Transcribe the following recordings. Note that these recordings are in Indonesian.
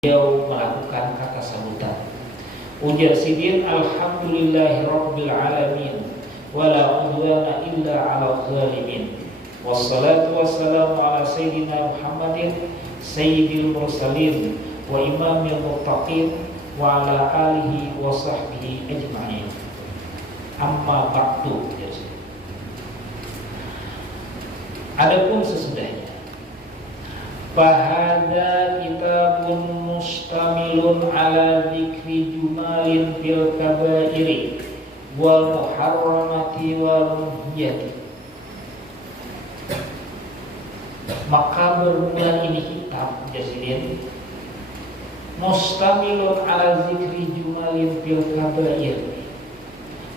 beliau melakukan kata sambutan. Ujar Sidin, alhamdulillahirabbil alamin wala udwana illa 'alal zalimin. Wassalatu wassalamu ala sayyidina Muhammadin sayyidil mursalin wa imamil muttaqin wa ala alihi wa sahbihi ajma'in. Amma ba'du. Adapun sesudahnya, fahada kitabun mustamilun ala dzikri jumalin fil kabairi wal muharramati wal munhiyati. Maka bermula ini kitab Jasidin mustamilun ala dzikri jumalin fil kabairi,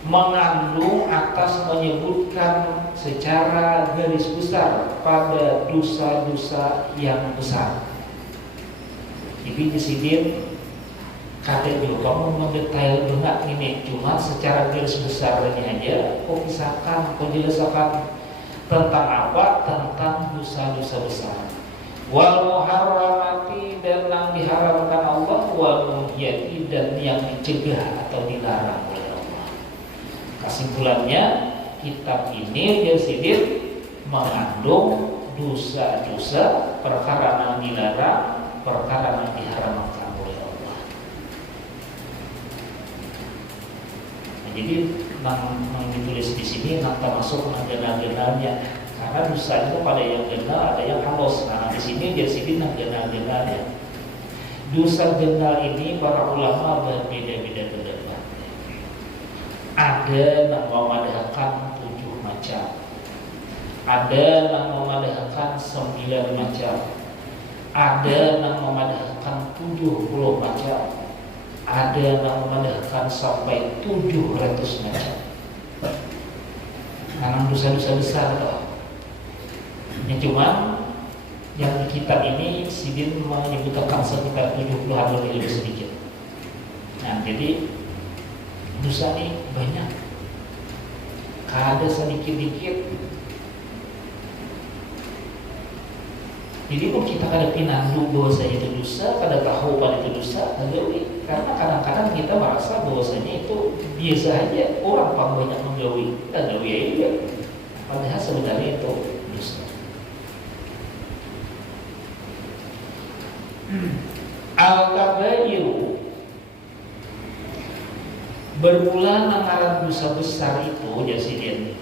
mengandung atas menyebutkan secara garis besar pada dosa-dosa yang besar. Jadi Jasidin kadang juga mendetail banget ini, cuma secara garis besarnya aja. Kok misalkan, kok jelaskan tentang apa? Tentang dosa-dosa besar. Wal muharramati, dan yang diharamkan Allah, wal munhiyati, dan yang dicegah atau dilarang oleh Allah. Kesimpulannya, kitab ini Jasidin mengandung dosa-dosa, perkara yang dilarang, perkara yang diharamkan oleh Allah. Nah, jadi yang ditulis di sini nanti masuk genal-genalnya, karena dosa itu pada yang genal, ada yang halus. Nah, di sini Jasidin genal-genalnya. Dosa genal ini para ulama berbeda-beda pendapat. Ada yang memadahkan 7 macam, ada yang memadahkan 9 macam, ada yang memadahkan 70 macam, ada yang memadahkan sampai 700 macam. Karena dosa-dosa besar toh. Ini cuma yang di kitab ini Sidin menyebutkan sekitar 70-an lebih sedikit. Nah, jadi dosa ini banyak, kada sedikit-dikit. Jadi kalau kita kada pinandu bahwasanya itu dosa, kada tahu pada itu dosa, menggawi. Karena kadang-kadang kita merasa bahwasanya itu biasa aja, orang paling banyak menggawi, gawi aja. Padahal sebenarnya itu dosa. Al-kabairu, bermula nangaran dosa besar itu Jasidin,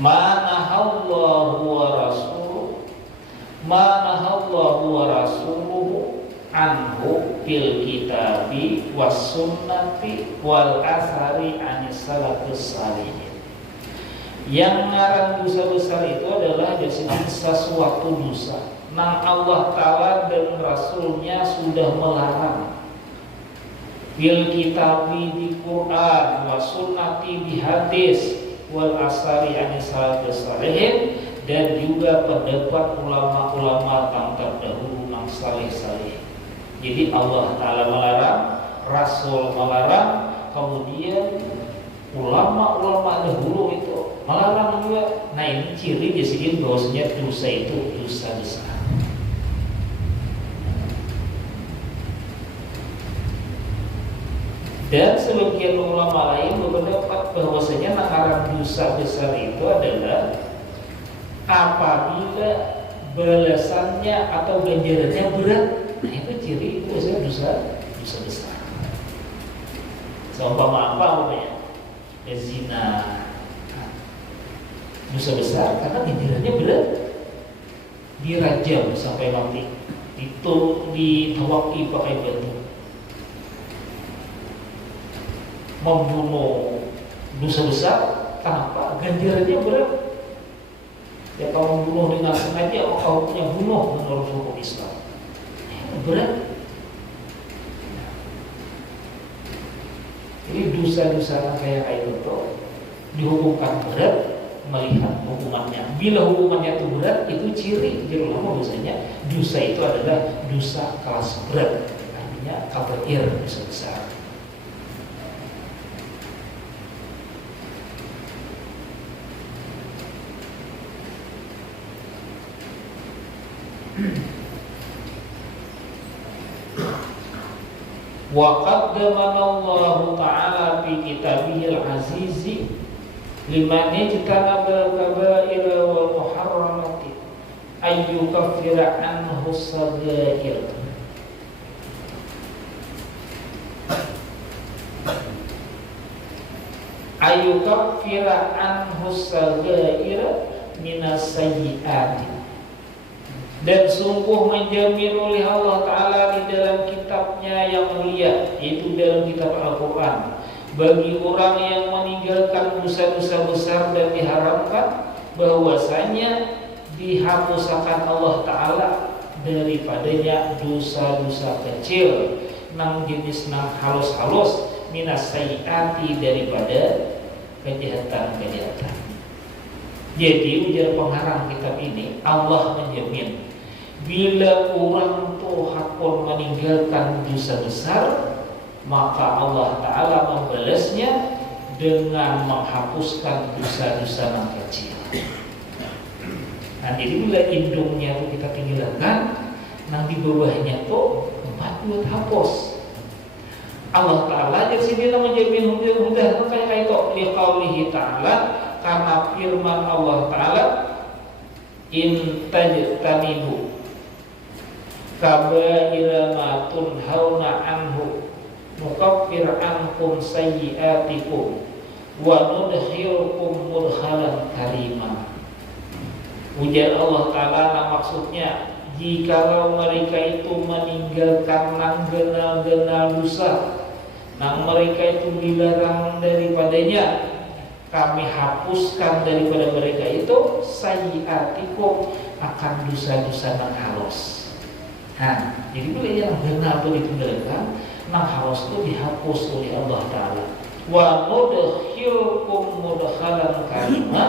manahallahu wa rasuluhu, manahallahu wa rasuluhu anhu fil kitabi was sunnati wal asari anis salafus salihin. Yang ngaran dosa besar itu adalah Jasidin sesuatu dosa nang Allah Ta'ala dan Rasulnya sudah melarang. Fil kitabi di Quran, wa sunnati di hadis, wal asari anis salafus salihin, dan juga pendapat ulama-ulama yang terdahulu yang saleh-saleh. Jadi Allah Ta'ala melarang, Rasul melarang, kemudian ulama-ulama dahulu itu melarang juga. Nah, ini ciri Jasidin bahwasanya dosa itu dosa besar. Dan sebagian ulama lain berpendapat bahwasanya nakaran dosa besar itu adalah apabila balasannya atau ganjarannya berat. Nah, itu ciri itu dosa besar. Seumpama apa namanya? Zina, dosa besar karena ganjarannya berat, dirajam sampai mati, itu ditawaki pakai batu. Membunuh dosa besar, kenapa? Ganjarannya berat. Ya, kalau membunuh dengan sengaja, kalau punya bunuh menurut hukum Islam, berat. Jadi dosa-dosa kayak itu dihukumkan berat melihat hukumannya. Bila hukumannya itu berat, itu ciri ulama biasanya dosa itu adalah dosa kelas berat, artinya kabair, dosa besar. Wa qaddamana Allah Ta'ala fi kitabihil azizi liman ijtanaba al-kaba'ira wal muharramati ay yukaffira anhu as-saghair. Ayukaffira anhu as-saghair minas sayyi'ati. Dan sungguh menjamin oleh Allah Ta'ala di dalam kitabnya yang mulia, yaitu dalam kitab Al-Quran, bagi orang yang meninggalkan dosa-dosa besar dan diharamkan, bahwasanya dihapuskan Allah Ta'ala daripadanya dosa-dosa kecil, nang jenis nang halus-halus, minas sayyi'ati, daripada kejahatan-kejahatan. Jadi ujar pengarang kitab ini, Allah menjamin bila orang tuh hakun meninggalkan dosa besar, maka Allah Ta'ala membalasnya dengan menghapuskan dosa-dosa yang kecil. Nah, jadi bila indungnya tuh kita tinggalkan, nah di bawahnya tuh tempat buat hapus. Allah Ta'ala jadi sini menjamin mudah kayak itu liqaulihi ta'ala, karena firman Allah Ta'ala, in tajtanibu kaba'ira ma tunhauna anhu nukaffir ankum sayyi'atikum wa nudkhilukum mudkhalan karima. Ujar Allah Ta'ala, nah maksudnya jikalau mereka itu meninggalkan nang genal-genal dosa, nang mereka itu dilarang daripadanya, kami hapuskan daripada mereka itu sayyi'atikum, akan dosa-dosa nang halus. Nah, jadi bila yang benar itu ditinggalkan, nang halus itu dihapus oleh Allah Ta'ala. Wa nudkhilukum mudkhalan karima,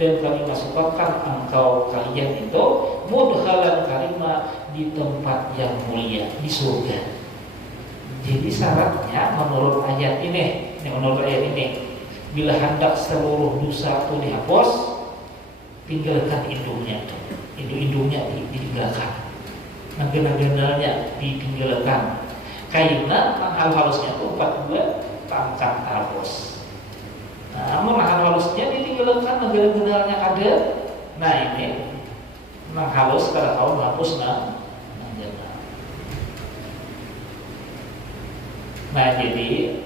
dan kami masukkan engkau kalian itu mudkhalan karima, di tempat yang mulia, di surga. Jadi syaratnya menurut ayat ini, bila hendak seluruh dosa itu dihapus, tinggalkan indungnya, indungnya ditinggalkan, genal-genalnya ditinggalkan. Karena hal halusnya itu 42 tangkap hapus. Namun hal halusnya ditinggalkan, genal-genalnya ada. Nah ini, halus kada kau hapus genal. Nah jadi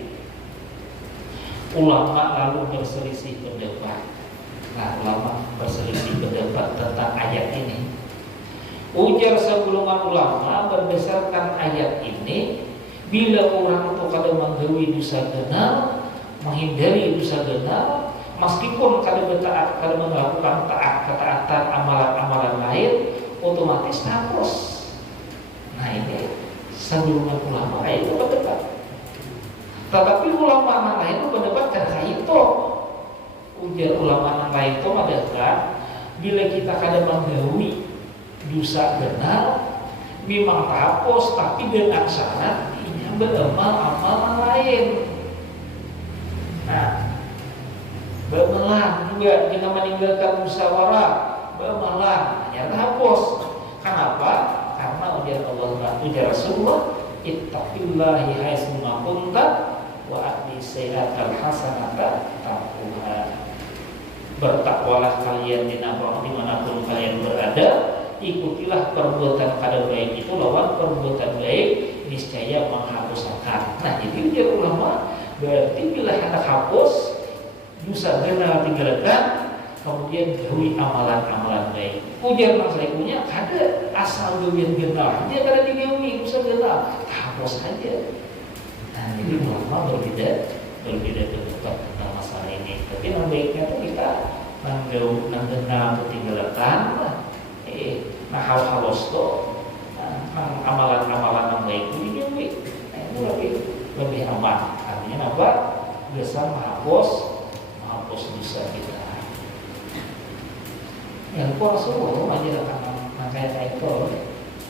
ulama lalu berselisih pendapat. Nah, ulama berselisih pendapat tentang ayat ini. Ujar sebelumnya ulama berdasarkan ayat ini, bila orang itu kadang menggawi dosa genal, menghindari dosa genal, meskipun kadang bertaat, kadang melakukan ketaatan amalan-amalan lain, otomatis hapus. Nah ini sebelumnya ulama itu pendapat. Tetapi ulama lain itu pendapat karena itu. Ujar ulama lain itu adalah bila kita kadang menggawi dosa benar, memang hapus, tapi dengan syarat ini beramal amalan lain. Nah, beramalan juga jangan meninggalkan musyawarah, beramalan ternyata hapus. Kenapa? Karena ujar Rasulullah, ittaqillahi haitsu ma kunta wa aqi sayyi'atal hasanata taquha. Bertakwalah kalian dimanapun kalian berada, ikutilah perbuatan kada baik itu lawan perbuatan baik, niscaya menghapuskan. Nah jadi ujar ulama, berarti bila hendak hapus dosa genal tinggalkan, kemudian jauhi amalan-amalan baik. Ujar masalahnya kada asal gawian genal, dia kada dijauhi dosa genal, hapus saja. Nah jadi ulama berbeda pendapat tentang masalah ini. Tapi yang baiknya itu kita mengenal ketinggalan, nah hal-hal itu, amalan-amalan yang baik itu dijauhi. Nah itu lebih aman. Artinya apa? Bisa menghapus dosa kita. Yang Rasulullah mengajarkan makanya itu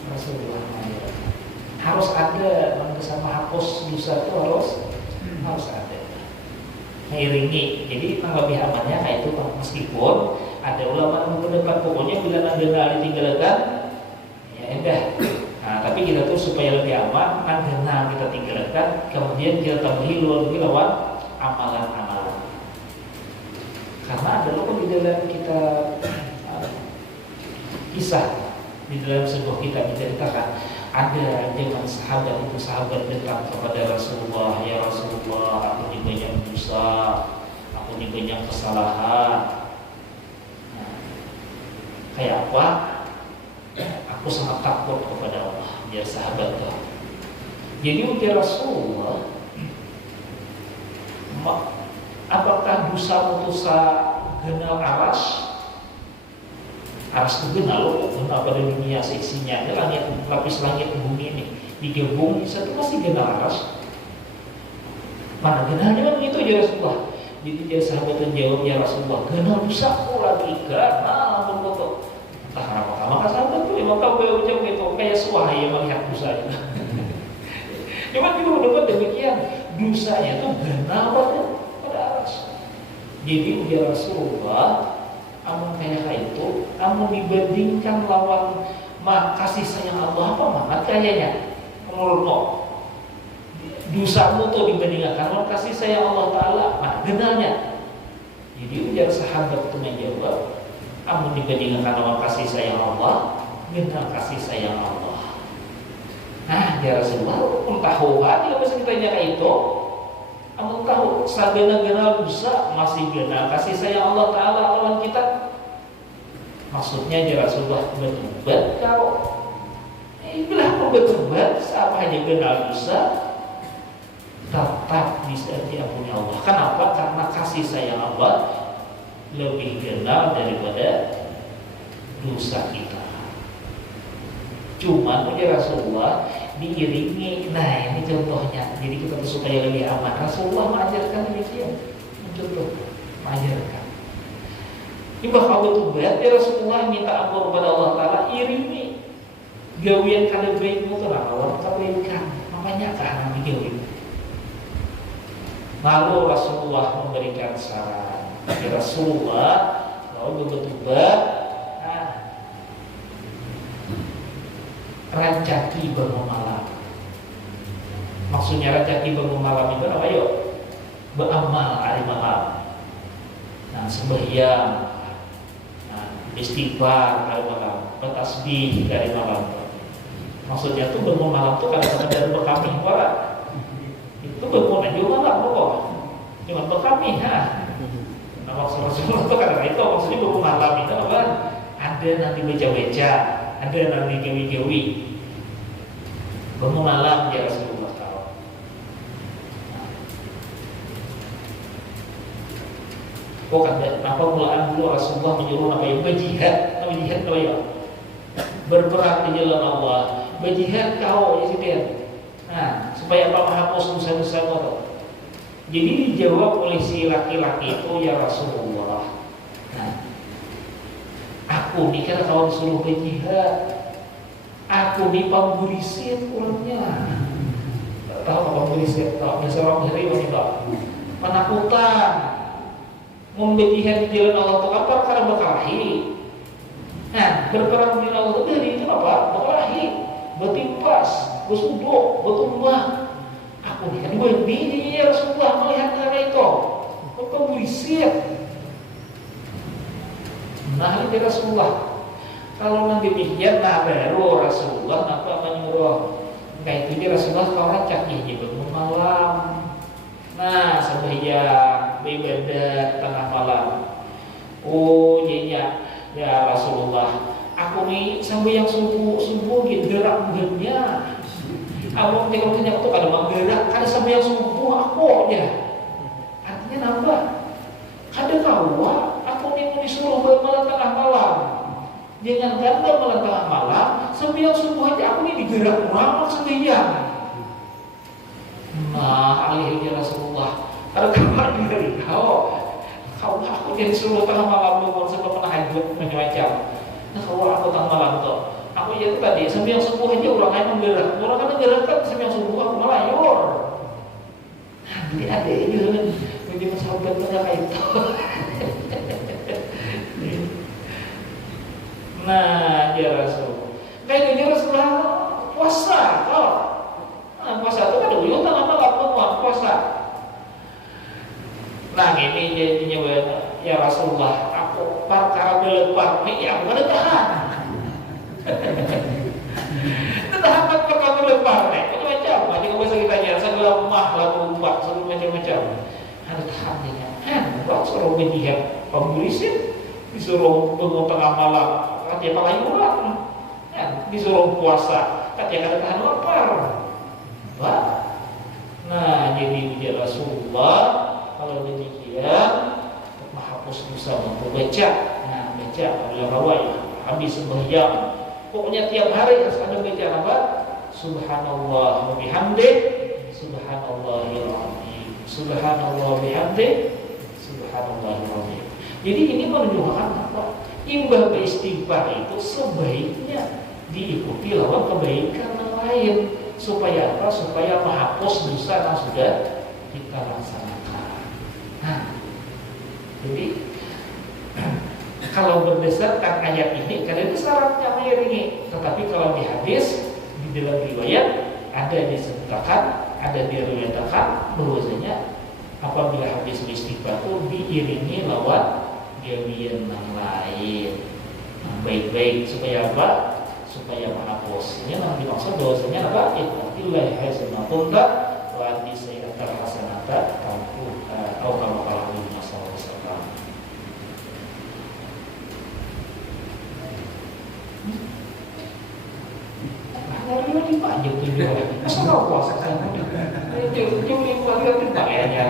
Rasulullah mengajarkan harus ada bisa menghapus dosa itu harus ada. Mengiringi, jadi lebih amannya kayak itu, meskipun ada ulama yang berpendapat pokoknya bila nagana ditinggalkan ya endah. Nah tapi kita tuh supaya lebih aman, nah kita tinggalkan, kemudian kita tambahi lawan amalan-amalan. Karena ada loh di dalam kita kisah di dalam sebuah kitab diceritakan ada dengan sahabat datang kepada Rasulullah, ya Rasulullah, aku ini banyak dosa, aku ini banyak kesalahan. Kayak apa? Aku sangat takut kepada Allah. Dia sahabat tuh. Jadi ujar Rasulullah, apakah dosa genal aras? Aras itu genal loh, pada dunia seksinya. Ada langit, lapis langit bumi ini digabung satu masih genal aras. Mana genalnya begitu ya Rasulullah. Jadi dia sahabat yang jawab, ya Rasulullah, genal dosaku lagi genal berfoto. Entah apa maka sahabat tuh maka beliau jawab itu kayak suahaya melihat dosanya. Cuma kita mendapat demikian, dosanya itu genal pada aras. Jadi ya Rasulullah, amun kayak itu, amun dibandingkan lawan kasih sayang Allah apa banget kayaknya menurut dosamu tuh dibandingkan lawan kasih sayang Allah Ta'ala, nah genalnya. Jadi ujar sahabat itu menjawab, amun dibandingkan lawan kasih sayang Allah, genal kasih sayang Allah. Nah ya Rasulullah, tahu kan ya bisa kita kayak itu. Amun tahu sagana-gana dosa masih genal kasih sayang Allah Ta'ala lawan kita. Maksudnya ya Rasulullah, bertobat kau. Inilah bertobat, siapa aja genal dosa tetap bisa diampuni Allah. Kenapa? Karena kasih sayang Allah lebih genal daripada dosa kita. Cuman ya Rasulullah diiringi, nah ini contohnya. Jadi kita supaya lebih aman, Rasulullah mengajarkan demikian. Contoh, mengajarkan. Ini bakal bertobat ya Rasulullah minta ampun kepada Allah Ta'ala, iringi gawian kada baikmu itu lawan kebaikan, makanya karena digawin. Lalu Rasulullah memberikan saran, ya Rasulullah kalau bertobat, rancaki bangun malam. Maksudnya rancaki bangun malam itu apa yuk? Beramal hari malam. Nah sembahyang, istighfar hari malam, bertasbih dari malam. Maksudnya tuh bangun malam tuh kadang-kadang dari berkami para itu bangun aja malam kok. Cuma berkami Nah maksud Rasulullah tuh kadang-kadang itu maksudnya bangun malam itu apa? Ada nanti beca-beca, ada nanti gawi-gawi. Bangun malam ya Rasulullah tahu. Kok ada apa mulaan dulu Rasulullah menyuruh apa yang berjihad apa ya? Berperang di jalan Allah, berjihad kau ya sih. Nah, supaya apa menghapus dosa-dosa kau. Jadi dijawab oleh si laki-laki itu, ya Rasulullah. Nah, aku nih kan kau disuruh berjihad. Aku nih pamburisit orangnya. Tahu apa pamburisit? Tahu biasa orang hari ini tahu. Penakutan. Membedihan di jalan Allah itu apa? Karena berkelahi. Nah, berperang di jalan Allah itu dari itu apa? Berkelahi, bertimpas, bersuduk, bertumbang. Aku nih kan begini ya Rasulullah melihat cara itu. Kok buisit? Nah ini Rasulullah. Kalau nanti demikian, nah baru Rasulullah apa menyuruh. Kayak itu dia Rasulullah kalau rancak ya bangun malam. Nah sembahyang beribadah tengah malam. Oh iya ya Rasulullah, aku nih sampai yang subuh gitu gerak badannya. Aku ketika bertanya itu kada menggerak, kada sampai yang subuh aku aja. Artinya nambah. Kada kawa, aku nih mau disuruh malam tengah malam. Jangan ganda malam tengah malam, sampai yang subuh aja aku nih digerak ramah sembahyang. Nah, alihnya Rasulullah, ada kabar dari kau aku jadi suruh tengah malam lu sebelum menahajud macam-macam. Nah, kalau aku tengah malam tuh, aku itu tadi sampai yang subuh aja orang lain menggerak, orang kan menggerak kan sampai yang subuh aku melayur. Nah, jadi ada itu kan, begitu sahabat kayak itu. Nah, ya Rasul, kayak gini Rasulullah puasa sang ini jadinya ya Rasulullah, aku perkara belepar ini aku ada tahan. Tahan perkara belepar nih, macam-macam. Macam bahasa kita aja, segala mah lalu umpat, segala macam-macam. Ada tahannya. Buat suruh menjihad pembulisin, disuruh bangun tengah malam, katanya pakai ulang, disuruh puasa, katanya ada tahan lapar. Nah, jadi ujian Rasulullah kalau demikian menghapus dosa membaca. Nah, baca adalah rawai habis sembahyang. Pokoknya tiap hari harus ada baca apa? Subhanallah wa bihamdi, subhanallahil azim, subhanallah bihamdi, subhanallahil azim. Jadi ini menunjukkan apa? Imbal beristighfar itu sebaiknya diikuti lawan kebaikan yang lain. Supaya apa? Supaya menghapus dosa yang sudah kita laksanakan. Nah, jadi kalau berdasarkan ayat ini, karena itu syaratnya mengiringi. Tetapi kalau di hadis, di dalam riwayat ada disebutkan, ada diriwayatkan bahwasanya apabila habis beristighfar itu diiringi lawan gawian yang lain. Nah, baik-baik supaya apa? Supaya menghapus. Ini yang dimaksud bahwasanya apa? Illahi hasanatun wa anti sayyi'atal hasanata tamhuha atau kama qala Nabi sallallahu alaihi wasallam. Hari ini banyak tujuh. Masa kau puasa saya muda? Jam 5 hari itu kayaknya.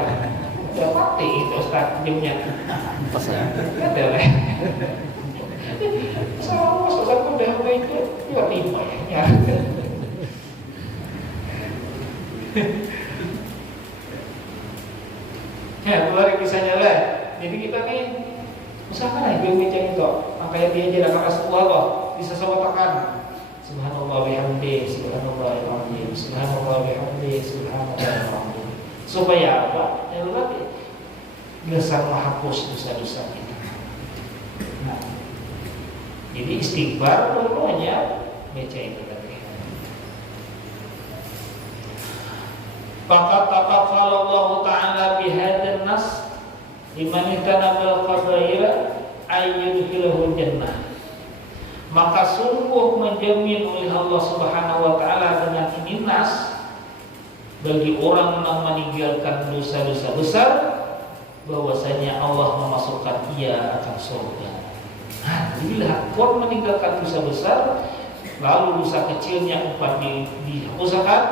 Udah mati itu Ustaz jamnya. Pas ya. Ada lah. Sama Ustaz udah itu 25 ya. Ya, keluar kisahnya lah. Jadi kita nih usahakan aja baca itu. Makanya dia jadi akan Allah bisa sabatakan. Subhanallah bihamdi, subhanallahil azim, subhanallah bihamdi, subhanallahil azim. Supaya apa? Ya berarti bisa menghapus dosa-dosa kita. Nah, jadi istighfar perlunya baca itu tadi. Faqad taqaffalallahu ta'ala bihadan nas liman itanabal qabaira ayyudkhilahul jannah. Maka sungguh menjamin oleh Allah Subhanahu wa taala dengan ini nas bagi orang yang meninggalkan dosa-dosa besar bahwasanya Allah memasukkan ia akan surga. Nah, bila orang meninggalkan dosa besar lalu dosa kecilnya empat dihapuskan,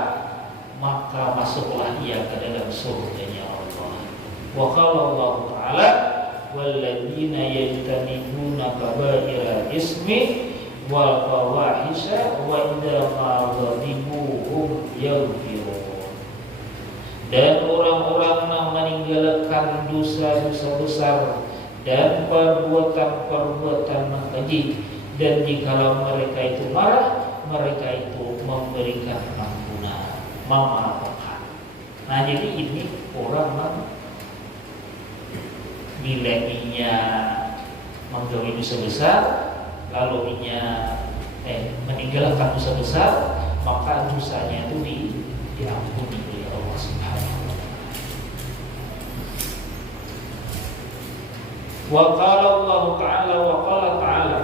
maka masuklah ia ke dalam surganya Allah. Wa qala Allah Ta'ala walladzina yajtanibuna kaba'ira ismi wal fawahisha wa idza ma ghadibu hum yaghfirun. Dan orang-orang yang meninggalkan dosa-dosa besar dan perbuatan-perbuatan yang keji, dan jikalau mereka itu marah, mereka itu memberikan ampunan, memaafkan. Nah, jadi ini orang yang bila inya menggawi dosa besar, lalu inya meninggalkan dosa besar, maka dosanya itu diampuni oleh Allah Subhanahu wa taala. Wa qala Allah Ta'ala wa qala Ta'ala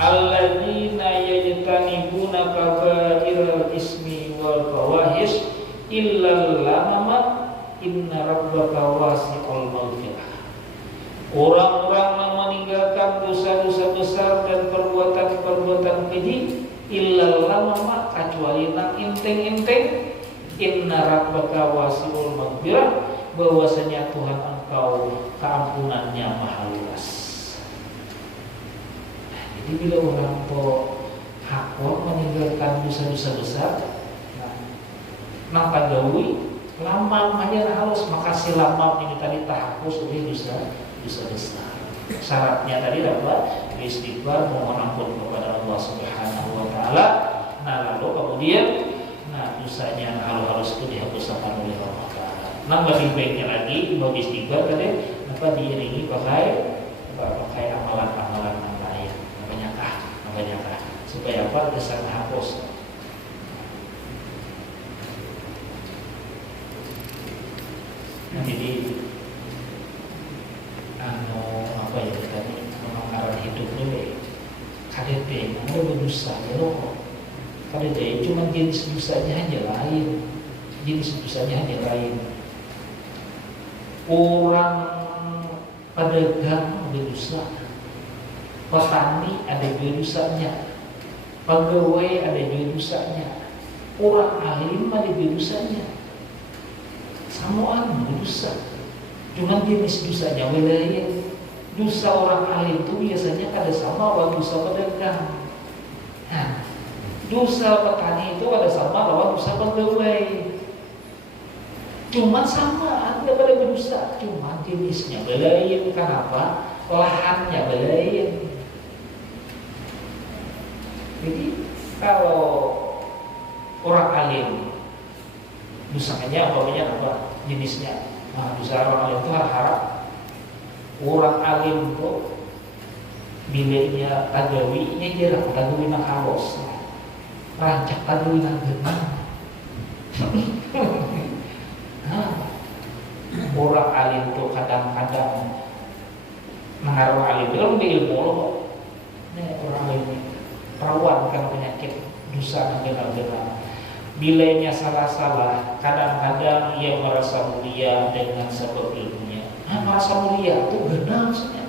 alladzina yajtanibuna kaba'iral ismi wal fawahish illal lamama inna rabbaka wasi'ul maghfirah. Orang-orang yang meninggalkan dosa-dosa besar dan perbuatan-perbuatan keji illal lamama kecuali nang inteng-inteng inna rabbaka wasi'ul maghfirah bahwasanya Tuhan engkau keampunannya maha luas. Jadi bila orang hakon meninggalkan dosa-dosa besar, nampak gawi lamam hanya halus, maka si lamam ini tadi tahapus oleh dosa besar. Syaratnya tadi apa? Istighfar, mohon ampun kepada Allah Subhanahu wa taala. Nah, lalu kemudian dosanya harus itu dihapuskan oleh Allah Taala. Nah, lebih baiknya lagi mau istighfar tadi diiringi pakai amalan-amalan yang lain. Banyaklah supaya apa? Bisa menghapus. Jadi dosanya loh. Kada daya cuma jenis dosanya hanya lain. Jenis dosanya hanya lain. Orang pedagang ada dosa, petani ada juga dosanya, pegawai ada juga dosanya, orang alim ada juga dosanya. Samaan dosa, cuma jenis dosanya beda. Dosa orang alim itu biasanya kada sama lawan dosa pedagang. Nah, dosa petani itu ada sama lawan dosa pegawai. Cuma sama, ada pada berdosa, cuma jenisnya belain. Kenapa? Lahannya belain. Jadi kalau orang alim, dosanya apa? Jenisnya. Nah, dosa orang alim itu harap orang alim itu bilenya tagawinya jarang, tagawi nak halos, rancak tagawi nak genang. Orang alim tuh kadang-kadang mengaruh alim itu kan ilmu loh. Nih orang alim ini perawan karena penyakit dosa benar-benar. Bilanya salah-salah, kadang-kadang ia merasa mulia dengan sebab ilmunya. Merasa mulia itu benar maksudnya.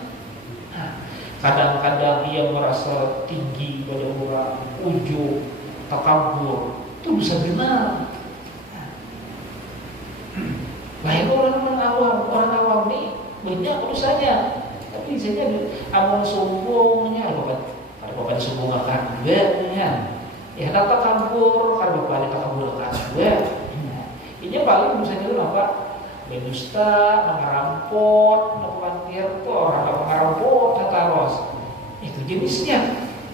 Kadang-kadang ia merasa tinggi pada orang, ujub, takabur, itu bisa benar. Lain orang awam nih banyak urusannya, tapi misalnya among sombongnya, ada bapak sombong akan juga, ya data kabur, ada bapak data kabur akan juga. Ini paling misalnya itu apa? Berdusta, mengerampot, mengpantir tuh orang mengerampot kata ros, itu jenisnya,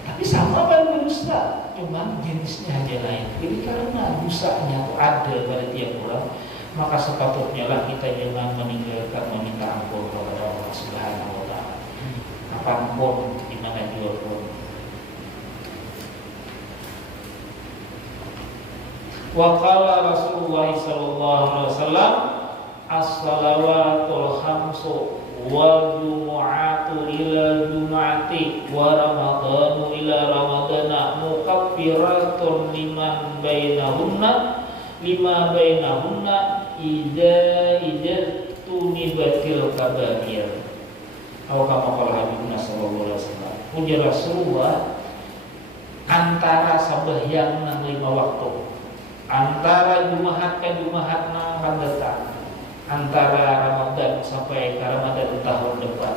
tapi sama paling berdusta, cuma jenisnya aja lain. Jadi karena dosanya itu ada pada tiap orang, maka sepatutnya lah kita jangan meninggalkan meminta ampun kepada Allah Subhanahu wa Ta'ala. Apapun di mana juga pun. Wa qala Rasulullah sallallahu alaihi wasallam as-salawatul khamsu wal jumu'atu ila jumu'ati wa ramadhanu ila ramadhana mukaffiratun liman bainahunna idza tunibatil kabair. Atau kama qala Habibuna sallallahu alaihi wasallam. Ujar Rasulullah, antara sembahyang nang 5 waktu, antara Jumat ke Jumat nang akan datang, antara Ramadan sampai ke Ramadan tahun depan,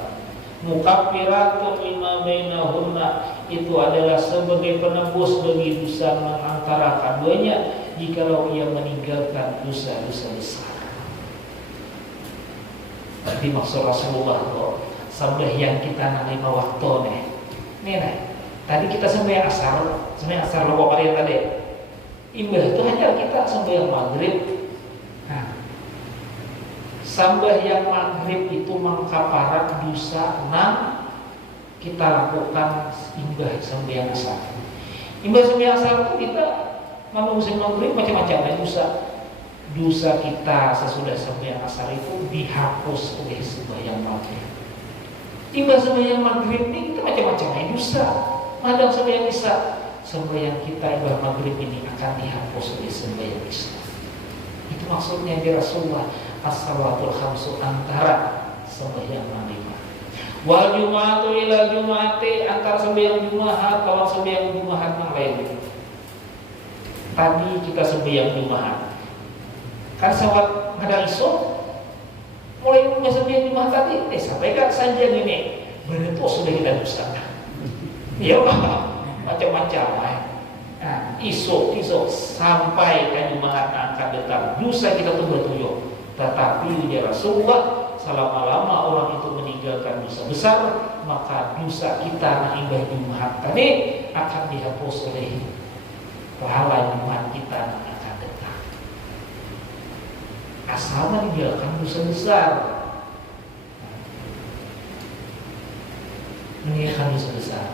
mukaffiratun lima bainahunna, itu adalah sebagai penebus bagi dosa nang antara keduanya jikalau ia meninggalkan dosa-dosa besar. Berarti maksud Rasulullah kok sembahyang kita nang 5 waktu nih. Tadi kita sembahyang asar lo kali tadi. Imbah itu hanya kita sembahyang maghrib. Nah, sembahyang maghrib itu mengkaparat dosa nang kita lakukan imbah sembahyang asar. Imbah sembahyang asar itu kita manusia maghrib macam-macam dosa. Dosa kita sesudah sembahyang asar itu dihapus oleh sembahyang maghrib. Imbah sembahyang maghrib ini kita macam-macam dosa. Madang sembahyang isya, sembahyang kita imbah maghrib ini akan dihapus oleh sembahyang isya. Itu maksudnya di Rasulullah as-salawatul khamsu, antara sembahyang maghrib. Wal jum'atu ila jum'ati, antara sembahyang Jumat lawan sembahyang Jumat yang lain. Tadi kita sembahyang Jumat. Kan sahabat ngadang iso mulai sembahyang Jumat tadi, sampaikan saja gini, betul sudah kita dosa. Ya macam-macam. Nah, iso sampai ke Jumat akan datang, dosa kita tuh bertuyuk. Tetapi ya Rasulullah, selama-lama orang itu meninggalkan dosa besar, maka dosa kita yang imbah Jumat tadi akan dihapus oleh pahala Jumat kita yang akan datang. Asal meninggalkan dosa besar, meninggalkan dosa besar.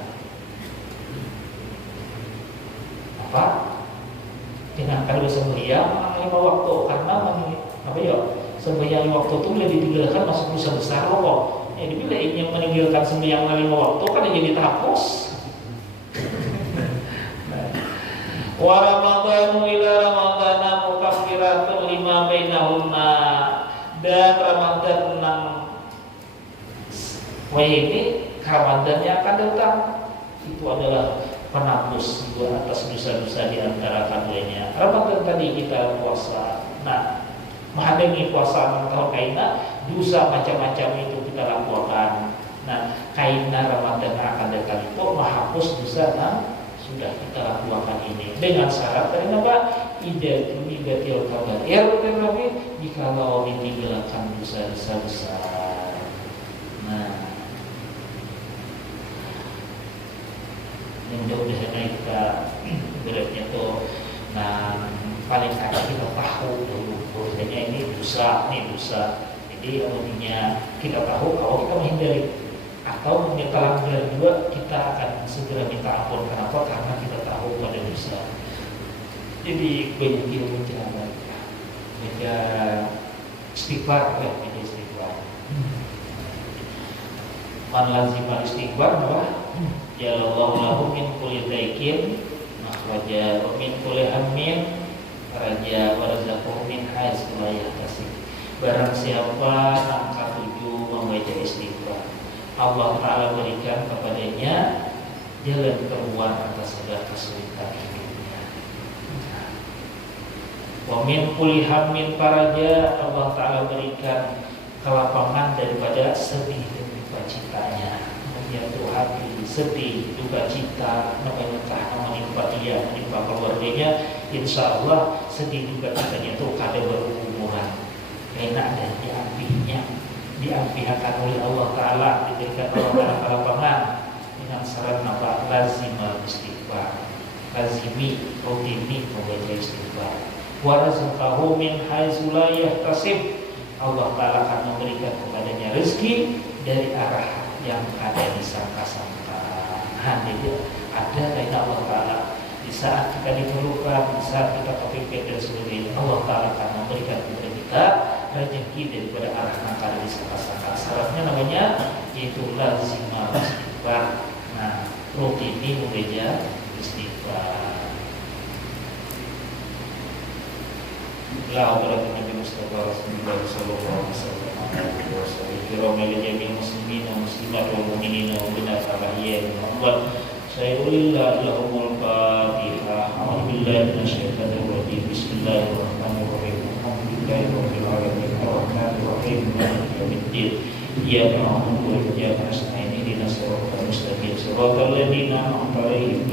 Apa? Dengan kali sembahyang 5 waktu, karena sembahyang 5 waktu itu boleh ditinggalkan masuk dosa besar loh. Jadi bila yang meninggalkan sembahyang 5 waktu kan jadi terhapus. Wa ramadhanu ila ramadhana mukaffiratun lima bainahunna. Dan Ramadan 6 ini Ramadan yang akan datang itu adalah penghapus dua atas dosa-dosa di antara keduanya. Ramadan tadi kita puasa. Nah, menghadapi puasa tahun kaina, dosa macam-macam itu kita lakukan. Nah, kaina Ramadan yang akan datang itu menghapus dosa yang sudah kita lakukan ini dengan syarat dari apa? Idatul kabair, tetapi jikalau ditinggalkan dosa-dosa besar. Nah, mudah-mudahan kita beratnya tuh, nah paling kadang kita tahu dulu bahwasanya ini dosa. Jadi artinya kita tahu kalau kita menghindari atau melanggar juga, kita akan segera minta ampun. Kenapa? Karena kita tahu pada dosa. Jadi banyak ilmu cara, baca istighfar, baca istighfar. Man lazima istighfar, ya Allah lahu min kulli daikin makhraja wa min kulli hammin raja wa razaqahu min haitsu la yahtasib. Barang siapa angka 7 membaca istighfar, Allah Ta'ala berikan kepadanya jalan keluar atas segala kesulitan hidupnya. Wa min kulli hammin faraja, Allah Ta'ala berikan kelapangan daripada sedih dan duka citanya. Menyentuh hati, sedih, duka cita, namanya menimpa dia, menimpa keluarganya, insya Allah sedih duka citanya itu kada berhubungan. Enak dan diampihakan oleh Allah Ta'ala, diberikan Allah Ta'ala kelapangan dengan syarat nama lazimah istighfar, lazimi, rutini membaca istighfar. Wa razaqahu min haitsu la yahtasib, Allah Ta'ala akan memberikan kepadanya rezeki dari arah yang ada disangka-sangka. Jadi ada dari Allah Ta'ala di saat kita diperlukan, di saat kita kepepet dan sebagainya, Allah Ta'ala akan memberikan kepada kita rezeki daripada arah yang ada disangka-sangka. Syaratnya namanya yaitu lazimah istighfar. Nah, rutini membaca istighfar. La haula Nabi Mustafa Rasulullah sallallahu alaihi wasallam. Kiromel jami'il muslimin wa muslimat wal mu'minin wa binat al-ahya wa sayyidillah lahumul fatihah. A'udzu billahi minasyaitonir rajim. Bismillahirrahmanirrahim. Alhamdulillahi rabbil alamin arrahmanir rahim maliki yaumiddin. Iyyaka na'budu wa iyyaka nasta'in ihdinas siratal mustaqim siratal ladzina an'amta 'alaihim